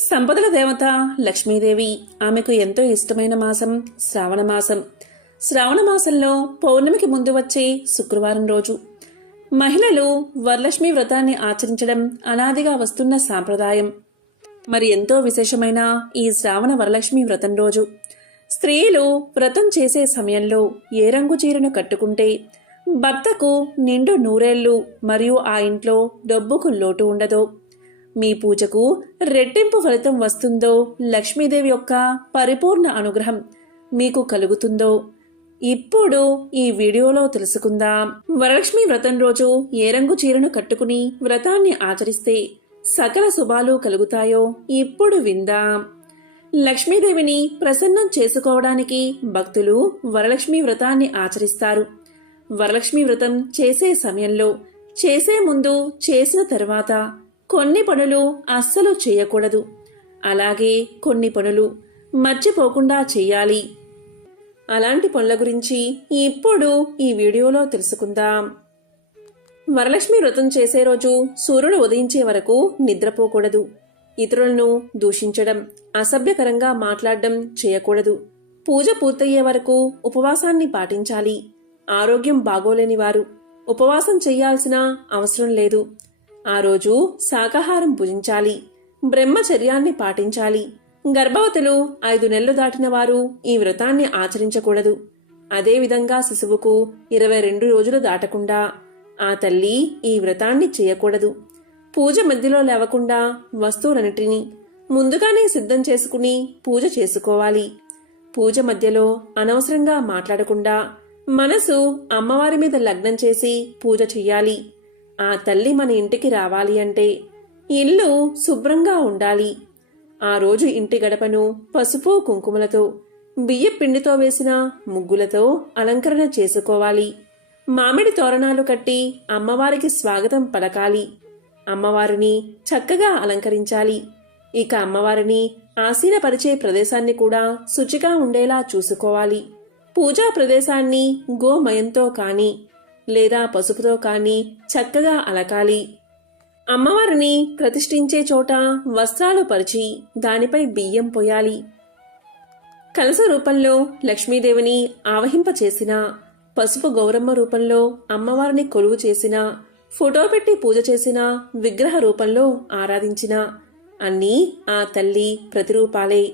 సంపదల దేవత లక్ష్మీదేవి. ఆమెకు ఎంతో ఇష్టమైన మాసం శ్రావణ మాసం. శ్రావణ మాసంలో పౌర్ణమికి ముందు వచ్చే శుక్రవారం రోజు మహిళలు వరలక్ష్మి వ్రతాన్ని ఆచరించడం అనాదిగా వస్తున్న సాంప్రదాయం. మరి ఎంతో విశేషమైన ఈ శ్రావణ వరలక్ష్మి వ్రతం రోజు స్త్రీలు వ్రతం చేసే సమయంలో ఏ రంగు చీరను కట్టుకుంటే భర్తకు నిండు నూరేళ్లు మరియు ఆ ఇంట్లో డబ్బుకు లోటు ఉండదో, మీ పూజకు రెట్టింపు ఫలితం వస్తుందో, లక్ష్మీదేవి యొక్క పరిపూర్ణ అనుగ్రహం మీకు కలుగుతుందో ఇప్పుడు ఈ వీడియోలో తెలుసుకుందాం. వరలక్ష్మి వ్రతం రోజు ఏ రంగు చీరను కట్టుకుని వ్రతాన్ని ఆచరిస్తే సకల శుభాలు కలుగుతాయో ఇప్పుడు విందాం. లక్ష్మీదేవిని ప్రసన్నం చేసుకోవడానికి భక్తులు వరలక్ష్మి వ్రతాన్ని ఆచరిస్తారు. వరలక్ష్మి వ్రతం చేసే సమయంలో, చేసే ముందు, చేసిన తర్వాత కొన్ని పనులు అస్సలు చేయకూడదు. అలాగే కొన్ని పనులు మర్చిపోకుండా చేయాలి. అలాంటి పనుల గురించి ఇప్పుడు ఈ వీడియోలో తెలుసుకుందాం. వరలక్ష్మి వ్రతం చేసే రోజు సూర్యుడు ఉదయించే వరకు నిద్రపోకూడదు. ఇతరులను దూషించడం, అసభ్యకరంగా మాట్లాడడం చేయకూడదు. పూజ పూర్తయ్యే వరకు ఉపవాసాన్ని పాటించాలి. ఆరోగ్యం బాగోలేని వారు ఉపవాసం చేయాల్సిన అవసరం లేదు. ఆ రోజు శాకాహారం భుజించాలి. బ్రహ్మచర్యాన్ని పాటించాలి. గర్భవతులు 5 నెలలు దాటిన వారు ఈ వ్రతాన్ని ఆచరించకూడదు. అదేవిధంగా శిశువుకు 22 రోజులు దాటకుండా ఆ తల్లి ఈ వ్రతాన్ని చేయకూడదు. పూజ మధ్యలో లేవకుండా వస్తువులన్నిటినీ ముందుగానే సిద్ధం చేసుకుని పూజ చేసుకోవాలి. పూజ మధ్యలో అనవసరంగా మాట్లాడకుండా మనసు అమ్మవారి మీద లగ్నం చేసి పూజ చెయ్యాలి. ఆ తల్లి మన ఇంటికి రావాలి అంటే ఇల్లు శుభ్రంగా ఉండాలి. ఆ రోజు ఇంటి గడపను పసుపు కుంకుమలతో, బియ్య పిండితో వేసిన ముగ్గులతో అలంకరణ చేసుకోవాలి. మామిడి తోరణాలు కట్టి అమ్మవారికి స్వాగతం పలకాలి. అమ్మవారిని చక్కగా అలంకరించాలి. ఇక అమ్మవారిని ఆసీనపరిచే ప్రదేశాన్ని కూడా శుచిగా ఉండేలా చూసుకోవాలి. పూజా ప్రదేశాన్ని గోమయంతో కానీ లేదా పసుపుతో కానీ చక్కగా అలకాలి. అమ్మవారిని ప్రతిష్ఠించే చోట వస్త్రాలు పరిచి దానిపై బియ్యం పోయాలి. కలశ రూపంలో లక్ష్మీదేవిని ఆవహింపచేసిన, పసుపు గౌరమ్మ రూపంలో అమ్మవారిని కొలువు చేసిన, ఫోటో పెట్టి పూజ చేసిన, విగ్రహ రూపంలో ఆరాధించిన అన్నీ ఆ తల్లి ప్రతిరూపాలే.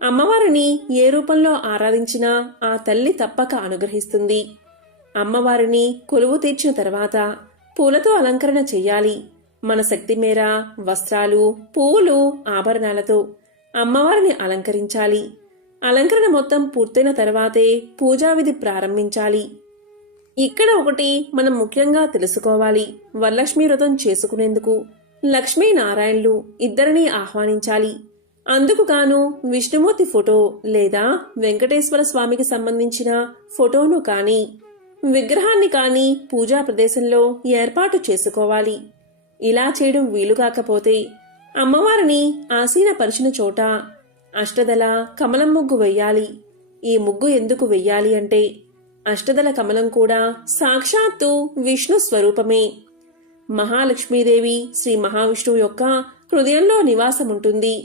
అమ్మవారిని ఏ రూపంలో ఆరాధించినా ఆ తల్లి తప్పక అనుగ్రహిస్తుంది. అమ్మవారిని కొలువు తీర్చిన తర్వాత పూలతో అలంకరణ చెయ్యాలి. మన శక్తి మేర వస్త్రాలు, పూలు, ఆభరణాలతో అమ్మవారిని అలంకరించాలి. అలంకరణ మొత్తం పూర్తయిన తర్వాతే పూజావిధి ప్రారంభించాలి. ఇక్కడ ఒకటి మనం ముఖ్యంగా తెలుసుకోవాలి. వరలక్ష్మి వ్రతం చేసుకునేందుకు లక్ష్మీనారాయణులు ఇద్దరినీ ఆహ్వానించాలి. అందుకు గాను విష్ణుమూర్తి ఫోటో లేదా వెంకటేశ్వర స్వామికి సంబంధించిన ఫోటోను కానీ, విగ్రహాన్ని కానీ పూజా ప్రదేశంలో ఏర్పాటు చేసుకోవాలి. ఇలా చేయడం వీలు కాకపోతే అమ్మవారిని ఆసీనపరిచిన చోట అష్టదళ కమలం ముగ్గు వెయ్యాలి. ఈ ముగ్గు ఎందుకు వెయ్యాలి అంటే అష్టదళ కమలం కూడా సాక్షాత్తు విష్ణు స్వరూపమే. మహాలక్ష్మీదేవి శ్రీ మహావిష్ణువు యొక్క హృదయంలో నివాసముంటుంది.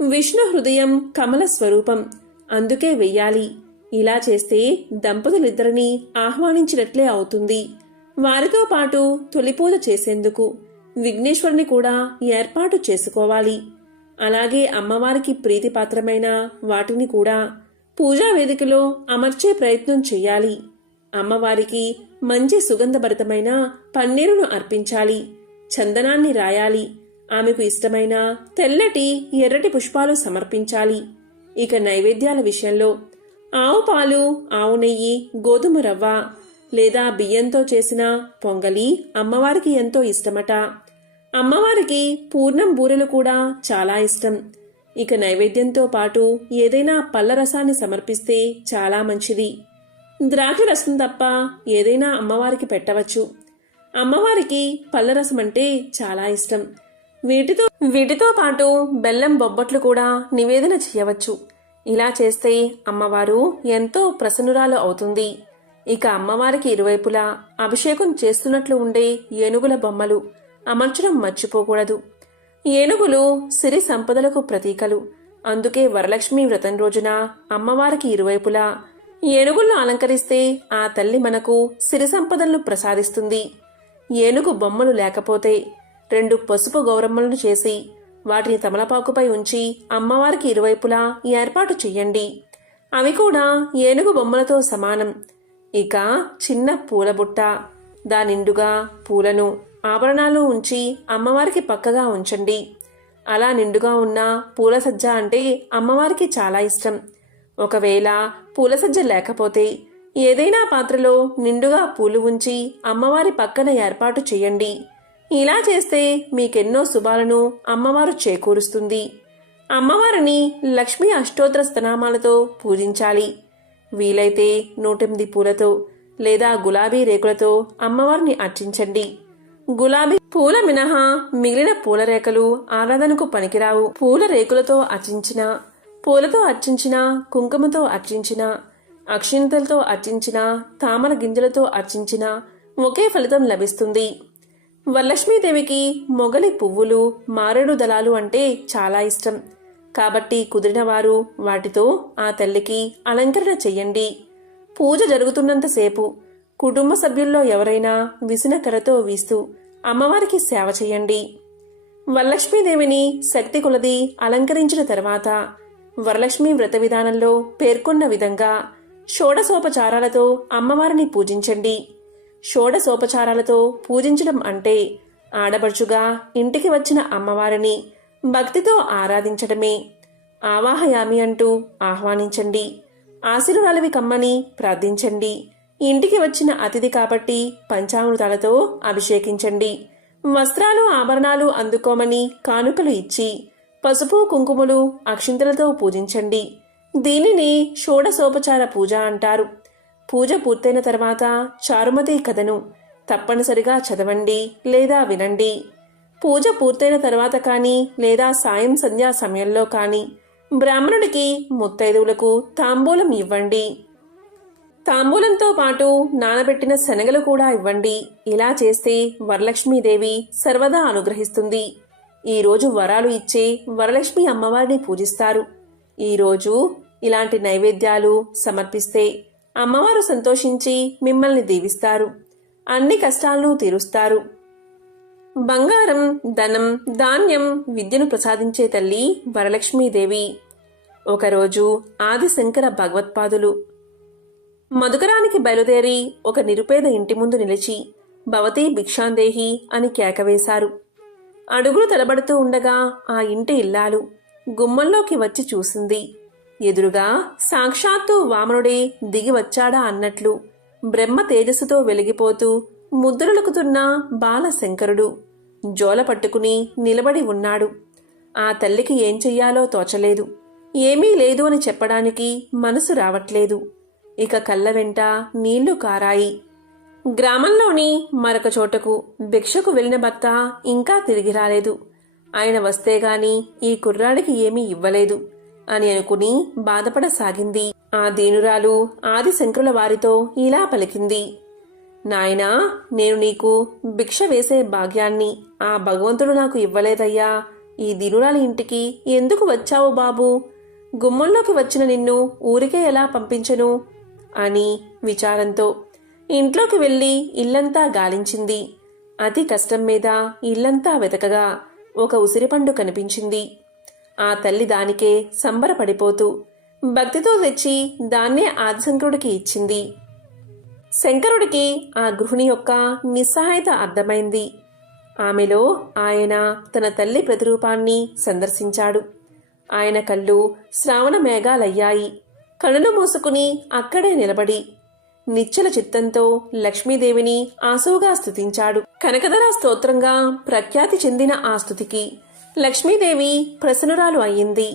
విష్ణు హృదయం కమల స్వరూపం, అందుకే వెయ్యాలి. ఇలా చేస్తే దంపతులిద్దరినీ ఆహ్వానించినట్లే అవుతుంది. వారితో పాటు తొలి పూజ చేసేందుకు విఘ్నేశ్వరుని కూడా ఏర్పాటు చేసుకోవాలి. అలాగే అమ్మవారికి ప్రీతిపాత్రమైన వాటిని కూడా పూజా వేదికలో అమర్చే ప్రయత్నం చెయ్యాలి. అమ్మవారికి మంచి సుగంధభరితమైన పన్నీరును అర్పించాలి. చందనాన్ని రాయాలి. ఆమెకు ఇష్టమైన తెల్లటి, ఎర్రటి పుష్పాలు సమర్పించాలి. ఇక నైవేద్యాల విషయంలో ఆవు పాలు, ఆవు నెయ్యి, గోధుమ రవ్వ లేదా బియ్యంతో చేసిన పొంగలి అమ్మవారికి ఎంతో ఇష్టమట. అమ్మవారికి పూర్ణం బూరెలు కూడా చాలా ఇష్టం. ఇక నైవేద్యంతో పాటు ఏదైనా పళ్ళ రసాన్ని సమర్పిస్తే చాలా మంచిది. ద్రాక్ష రసం తప్ప ఏదైనా అమ్మవారికి పెట్టవచ్చు. అమ్మవారికి పళ్ళ రసం అంటే చాలా ఇష్టం. వీటితో పాటు బెల్లం బొబ్బట్లు కూడా నివేదన చేయవచ్చు. ఇలా చేస్తే అమ్మవారు ఎంతో ప్రసన్నురాలు అవుతుంది. ఇక అమ్మవారికి ఇరువైపులా అభిషేకం చేస్తున్నట్లు ఉండే ఏనుగుల బొమ్మలు అమర్చడం మర్చిపోకూడదు. ఏనుగులు సిరి సంపదలకు ప్రతీకలు. అందుకే వరలక్ష్మి వ్రతం రోజున అమ్మవారికి ఇరువైపులా ఏనుగులను అలంకరిస్తే ఆ తల్లి మనకు సిరి సంపదలను ప్రసాదిస్తుంది. ఏనుగు బొమ్మలు లేకపోతే 2 పసుపు గౌరమ్మలను చేసి వాటిని తమలపాకుపై ఉంచి అమ్మవారికి ఇరువైపులా ఏర్పాటు చెయ్యండి. అవి కూడా ఏనుగు బొమ్మలతో సమానం. ఇక చిన్న పూలబుట్ట, దానిండుగా పూలను ఆభరణాలు ఉంచి అమ్మవారికి పక్కగా ఉంచండి. అలా నిండుగా ఉన్న పూల సజ్జ అంటే అమ్మవారికి చాలా ఇష్టం. ఒకవేళ పూల సజ్జ లేకపోతే ఏదైనా పాత్రలో నిండుగా పూలు ఉంచి అమ్మవారి పక్కన ఏర్పాటు చేయండి. ఇలా చేస్తే మీకెన్నో శుభాలను అమ్మవారు చేకూరుస్తుంది. అమ్మవారిని లక్ష్మీ అష్టోత్తర స్తనామాలతో పూజించాలి. వీలైతే 108 పూలతో లేదా గులాబీ రేకులతో అమ్మవారిని అర్చించండి. గులాబీ పూల మినహా మిగిలిన పూల రేకలు ఆరాధనకు పనికిరావు. పూల రేకులతో అర్చించిన, పూలతో అర్చించిన, కుంకుమతో అర్చించిన, అక్షింతలతో అర్చించిన, తామర గింజలతో అర్చించిన ఒకే ఫలితం లభిస్తుంది. వరలక్ష్మీదేవికి మొగలి పువ్వులు, మారేడు దళాలు అంటే చాలా ఇష్టం. కాబట్టి కుదిరిన వారు వాటితో ఆ తల్లికి అలంకరణ చెయ్యండి. పూజ జరుగుతున్నంతసేపు కుటుంబ సభ్యుల్లో ఎవరైనా విసిన కర్రతో వీస్తూ అమ్మవారికి సేవ చెయ్యండి. వరలక్ష్మీదేవిని శక్తి కొలది అలంకరించిన తర్వాత వరలక్ష్మి వ్రత విధానంలో పేర్కొన్న విధంగా షోడశోపచారాలతో అమ్మవారిని పూజించండి. షోడశోపచారాలతో పూజించడం అంటే ఆడబడుచుగా ఇంటికి వచ్చిన అమ్మవారిని భక్తితో ఆరాధించడమే. ఆవాహయామి అంటూ ఆహ్వానించండి. ఆశీర్వాలవి కమ్మని ప్రార్థించండి. ఇంటికి వచ్చిన అతిథి కాబట్టి పంచామృతాలతో అభిషేకించండి. వస్త్రాలు, ఆభరణాలు అందుకోమని కానుకలు ఇచ్చి పసుపు, కుంకుమలు, అక్షింతలతో పూజించండి. దీనిని షోడశోపచార పూజ అంటారు. పూజ పూర్తయిన తర్వాత చారుమతి కథను తప్పనిసరిగా చదవండి లేదా వినండి. పూజ పూర్తయిన తర్వాత కానీ లేదా సాయం సంధ్యా సమయంలో కానీ బ్రాహ్మణుడికి, ముత్తైదువులకు తాంబూలం ఇవ్వండి. తాంబూలంతో పాటు నానబెట్టిన శనగలు కూడా ఇవ్వండి. ఇలా చేస్తే వరలక్ష్మీదేవి సర్వదా అనుగ్రహిస్తుంది. ఈరోజు వరాలు ఇచ్చే వరలక్ష్మి అమ్మవారిని పూజిస్తారు. ఈరోజు ఇలాంటి నైవేద్యాలు సమర్పిస్తే అమ్మవారు సంతోషించి మిమ్మల్ని దీవిస్తారు. అన్ని కష్టాలను తీరుస్తారు. బంగారం, ధనం, ధాన్యం, విద్యను ప్రసాదించే తల్లి వరలక్ష్మీదేవి. ఒకరోజు ఆదిశంకర భగవత్పాదులు మధుకరానికి బయలుదేరి ఒక నిరుపేద ఇంటి ముందు నిలిచి భవతి భిక్షాందేహి అని కేకవేశారు. అడుగులు తడబడుతూ ఉండగా ఆ ఇంటి ఇల్లాలు గుమ్మంలోకి వచ్చి చూసింది. ఎదురుగా సాక్షాత్తు వామనుడే దిగి వచ్చాడా అన్నట్లు బ్రహ్మ తేజస్సుతో వెలిగిపోతూ ముద్రలుకుతున్న బాలశంకరుడు జోల పట్టుకుని నిలబడి ఉన్నాడు. ఆ తల్లికి ఏం చెయ్యాలో తోచలేదు. ఏమీ లేదు అని చెప్పడానికి మనసు రావట్లేదు. ఇక కళ్ళ వెంట నీళ్లు కారాయి. గ్రామంలోని మరొక చోటకు భిక్షకు వెళ్లిన భర్త ఇంకా తిరిగి రాలేదు. ఆయన వస్తేగాని ఈ కుర్రాడికి ఏమీ ఇవ్వలేదు అని అనుకుని బాధపడసాగింది. ఆ దీనురాలు ఆదిశంకరుల వారితో ఇలా పలికింది. నాయనా, నేను నీకు భిక్ష వేసే భాగ్యాన్ని ఆ భగవంతుడు నాకు ఇవ్వలేదయ్యా. ఈ దీనురాలి ఇంటికి ఎందుకు వచ్చావు బాబూ? గుమ్మంలోకి వచ్చిన నిన్ను ఊరికే ఎలా పంపించను అని విచారంతో ఇంట్లోకి వెళ్లి ఇల్లంతా గాలించింది. అతి కష్టం మీద ఇల్లంతా వెతకగా ఒక ఉసిరిపండు కనిపించింది. ఆ తల్లి దానికే సంబరపడిపోతూ భక్తితో తెచ్చి దాన్నే ఆదిశంకరుడికి ఇచ్చింది. శంకరుడికి ఆ గృహిణి యొక్క నిస్సహాయత అర్థమైంది. ఆమెలో ఆయన తన తల్లి ప్రతిరూపాన్ని సందర్శించాడు. ఆయన కళ్ళు శ్రావణ మేఘాలయ్యాయి. కళ్ళను మూసుకుని అక్కడే నిలబడి నిశ్చల చిత్తంతో లక్ష్మీదేవిని ఆసువుగా స్తుతించాడు. కనకధర స్తోత్రంగా ప్రఖ్యాతి చెందిన ఆ స్తుతికి లక్ష్మీదేవి ప్రసన్నురాలు అయ్యింది.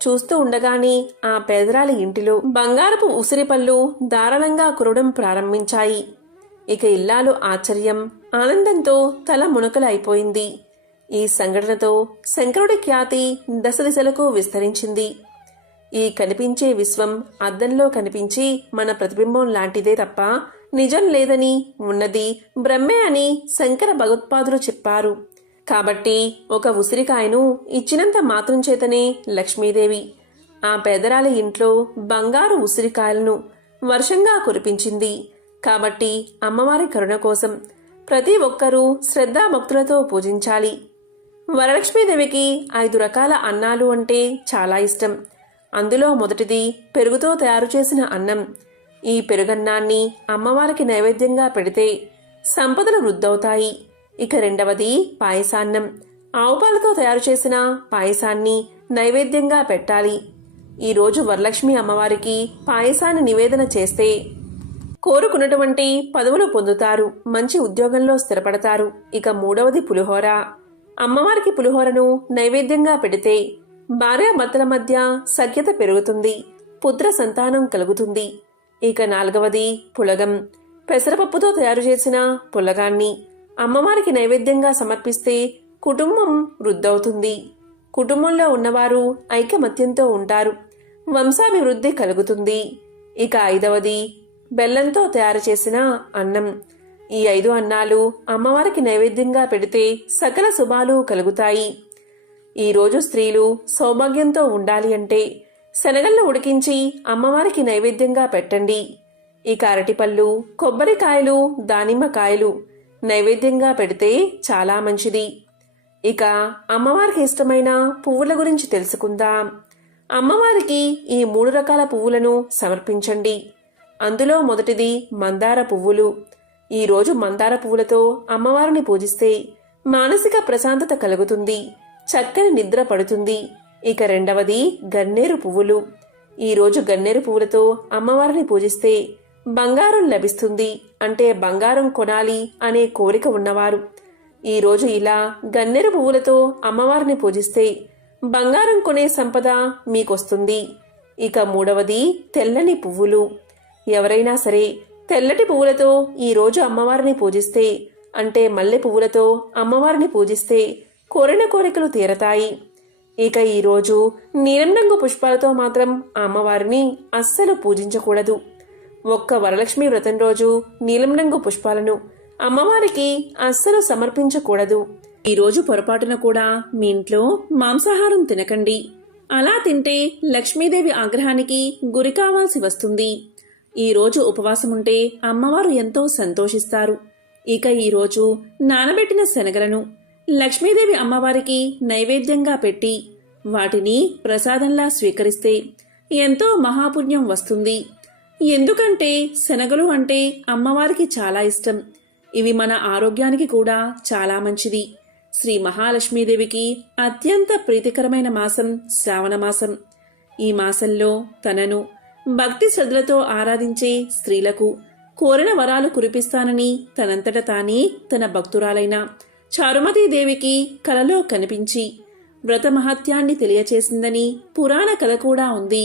చూస్తూ ఉండగానే ఆ పేదరాలి ఇంటిలో బంగారపు ఉసిరిపళ్ళు ధారాళంగా కురవడం ప్రారంభించాయి. ఇక ఇల్లాలు ఆశ్చర్యం, ఆనందంతో తల మునకలైపోయింది. ఈ సంఘటనతో శంకరుడి ఖ్యాతి దశ దిశలకు విస్తరించింది. ఈ కనిపించే విశ్వం అద్దంలో కనిపించి మన ప్రతిబింబం లాంటిదే తప్ప నిజం లేదని, ఉన్నది బ్రహ్మే అని శంకర భగవత్పాదులు చెప్పారు. కాబట్టి ఒక ఉసిరికాయను ఇచ్చినంత మాత్రం చేతనే లక్ష్మీదేవి ఆ పేదరాలి ఇంట్లో బంగారు ఉసిరికాయలను వర్షంగా కురిపించింది. కాబట్టి అమ్మవారి కరుణ కోసం ప్రతి ఒక్కరూ శ్రద్ధాభక్తులతో పూజించాలి. వరలక్ష్మీదేవికి 5 రకాల అన్నాలు అంటే చాలా ఇష్టం. అందులో మొదటిది పెరుగుతో తయారు చేసిన అన్నం. ఈ పెరుగన్నాన్ని అమ్మవారికి నైవేద్యంగా పెడితే సంపదలు వృద్ధవుతాయి. ఇక రెండవది పాయసాన్నం. ఆవుపాలతో తయారు చేసిన పాయసాన్ని నైవేద్యంగా పెట్టాలి. ఈరోజు వరలక్ష్మి అమ్మవారికి పాయసాన్ని నివేదన చేస్తే కోరుకున్నటువంటి పదవులు పొందుతారు, మంచి ఉద్యోగంలో స్థిరపడతారు. ఇక మూడవది పులిహోర. అమ్మవారికి పులిహోరను నైవేద్యంగా పెడితే భార్యాభర్తల మధ్య సఖ్యత పెరుగుతుంది, పుత్ర సంతానం కలుగుతుంది. ఇక నాలుగవది పులగం. పెసరపప్పుతో తయారు చేసిన పులగాన్ని అమ్మవారికి నైవేద్యంగా సమర్పిస్తే కుటుంబం వృద్ధవుతుంది. కుటుంబంలో ఉన్నవారు ఐకమత్యంతో ఉంటారు, వంశాభివృద్ధి కలుగుతుంది. ఇక ఐదవది బెల్లంతో తయారు చేసిన అన్నం. ఈ 5 అన్నాలు అమ్మవారికి నైవేద్యంగా పెడితే సకల శుభాలు కలుగుతాయి. ఈరోజు స్త్రీలు సౌభాగ్యంతో ఉండాలి అంటే శనగలను ఉడికించి అమ్మవారికి నైవేద్యంగా పెట్టండి. ఇక అరటిపళ్ళు, కొబ్బరికాయలు, దానిమ్మకాయలు నైవేద్యంగా పెడితే చాలా మంచిది. ఇక అమ్మవారికి ఇష్టమైన పువ్వుల గురించి తెలుసుకుందాం. అమ్మవారికి ఈ 3 రకాల పువ్వులను సమర్పించండి. అందులో మొదటిది మందార పువ్వులు. ఈరోజు మందార పువ్వులతో అమ్మవారిని పూజిస్తే మానసిక ప్రశాంతత కలుగుతుంది, చక్కని నిద్ర పడుతుంది. ఇక రెండవది గన్నేరు పువ్వులు. ఈరోజు గన్నేరు పువ్వులతో అమ్మవారిని పూజిస్తే బంగారం లభిస్తుంది, అంటే బంగారం కొనాలి అనే కోరిక ఉన్నవారు ఈరోజు ఇలా గన్నేరు పువ్వులతో అమ్మవారిని పూజిస్తే బంగారం కొనే సంపద మీకొస్తుంది. ఇక మూడవది తెల్లని పువ్వులు. ఎవరైనా సరే తెల్లటి పువ్వులతో ఈరోజు అమ్మవారిని పూజిస్తే, అంటే మల్లె పువ్వులతో అమ్మవారిని పూజిస్తే కోరిన కోరికలు తీరతాయి. ఇక ఈరోజు నీలం రంగు పుష్పాలతో మాత్రం అమ్మవారిని అస్సలు పూజించకూడదు. ఒక్క వరలక్ష్మి వ్రతం రోజు నీలం రంగు పుష్పాలను అమ్మవారికి అస్సలు సమర్పించకూడదు. ఈరోజు పొరపాటున కూడా మీ ఇంట్లో మాంసాహారం తినకండి. అలా తింటే లక్ష్మీదేవి ఆగ్రహానికి గురి కావాల్సి వస్తుంది. ఈరోజు ఉపవాసముంటే అమ్మవారు ఎంతో సంతోషిస్తారు. ఇక ఈరోజు నానబెట్టిన శనగలను లక్ష్మీదేవి అమ్మవారికి నైవేద్యంగా పెట్టి వాటిని ప్రసాదంలా స్వీకరిస్తే ఎంతో మహాపుణ్యం వస్తుంది. ఎందుకంటే శనగలు అంటే అమ్మవారికి చాలా ఇష్టం. ఇవి మన ఆరోగ్యానికి కూడా చాలా మంచిది. శ్రీ మహాలక్ష్మీదేవికి అత్యంత ప్రీతికరమైన మాసం శ్రావణ మాసం. ఈ మాసంలో తనను భక్తి శ్రద్ధలతో ఆరాధించే స్త్రీలకు కోరిన వరాలు కురిపిస్తానని తనంతట తానే తన భక్తురాలైన చారుమతీదేవికి కలలో కనిపించి వ్రత మహత్యాన్ని తెలియచేసిందని పురాణ కథ కూడా ఉంది.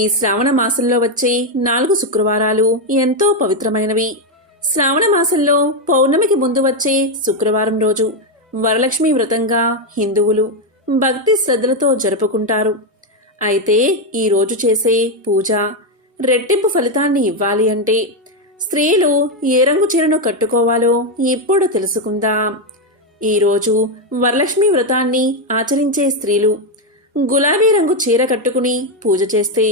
ఈ శ్రావణ మాసంలో వచ్చే 4 శుక్రవారాలు ఎంతో పవిత్రమైనవి. శ్రావణ మాసంలో పౌర్ణమికి ముందు వచ్చే శుక్రవారం రోజు వరలక్ష్మి వ్రతంగా హిందువులు భక్తి శ్రద్ధలతో జరుపుకుంటారు. అయితే ఈ రోజు చేసే పూజ రెట్టింపు ఫలితాన్ని ఇవ్వాలి అంటే స్త్రీలు ఏ రంగు చీరను కట్టుకోవాలో ఇప్పుడు తెలుసుకుందాం. ఈరోజు వరలక్ష్మి వ్రతాన్ని ఆచరించే స్త్రీలు గులాబీ రంగు చీర కట్టుకుని పూజ చేస్తే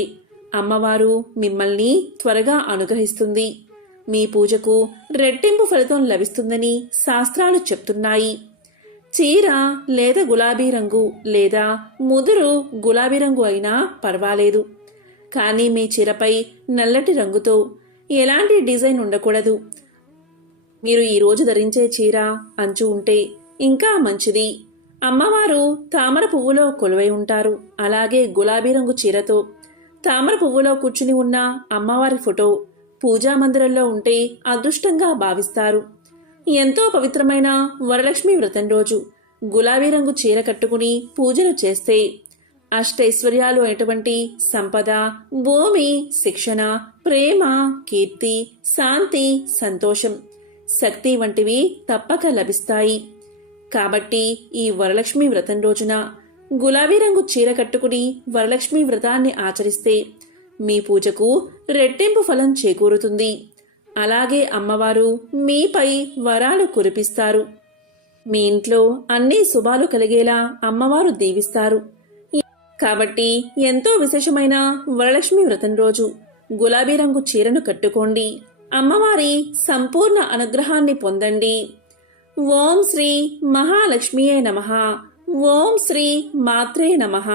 అమ్మవారు మిమ్మల్ని త్వరగా అనుగ్రహిస్తుంది. మీ పూజకు రెట్టింపు ఫలితం లభిస్తుందని శాస్త్రాలు చెప్తున్నాయి. చీర లేదా గులాబీ రంగు లేదా ముదురు గులాబీ రంగు అయినా పర్వాలేదు, కానీ మీ చీరపై నల్లటి రంగుతో ఎలాంటి డిజైన్ ఉండకూడదు. మీరు ఈరోజు ధరించే చీర అంచు ఉంటే ఇంకా మంచిది. అమ్మవారు తామర పువ్వులో కొలువై ఉంటారు. అలాగే గులాబీ రంగు చీరతో తామర పువ్వులో కూర్చుని ఉన్న అమ్మవారి ఫోటో పూజా మందిరంలో ఉంటే అదృష్టంగా భావిస్తారు. ఎంతో పవిత్రమైన వరలక్ష్మి వ్రతం రోజు గులాబీ రంగు చీర కట్టుకుని పూజలు చేస్తే అష్టైశ్వర్యాలు అయినటువంటి సంపద, భూమి, శిక్షణ, ప్రేమ, కీర్తి, శాంతి, సంతోషం, శక్తి వంటివి తప్పక లభిస్తాయి. కాబట్టి ఈ వరలక్ష్మి వ్రతం రోజున గులాబీ రంగు చీర కట్టుకుని వరలక్ష్మి వ్రతాన్ని ఆచరిస్తే మీ పూజకు రెట్టింపు ఫలం చేకూరుతుంది. అలాగే అమ్మవారు మీపై వరాలు కురిపిస్తారు. మీ ఇంట్లో అన్ని శుభాలు కలిగేలా అమ్మవారు దీవిస్తారు. కాబట్టి ఎంతో విశేషమైన వరలక్ష్మి వ్రతం రోజు గులాబీ రంగు చీరను కట్టుకోండి. అమ్మవారి సంపూర్ణ అనుగ్రహాన్ని పొందండి. ఓం శ్రీ మహాలక్ష్మియే నమః. ఓం శ్రీ మాత్రే నమః.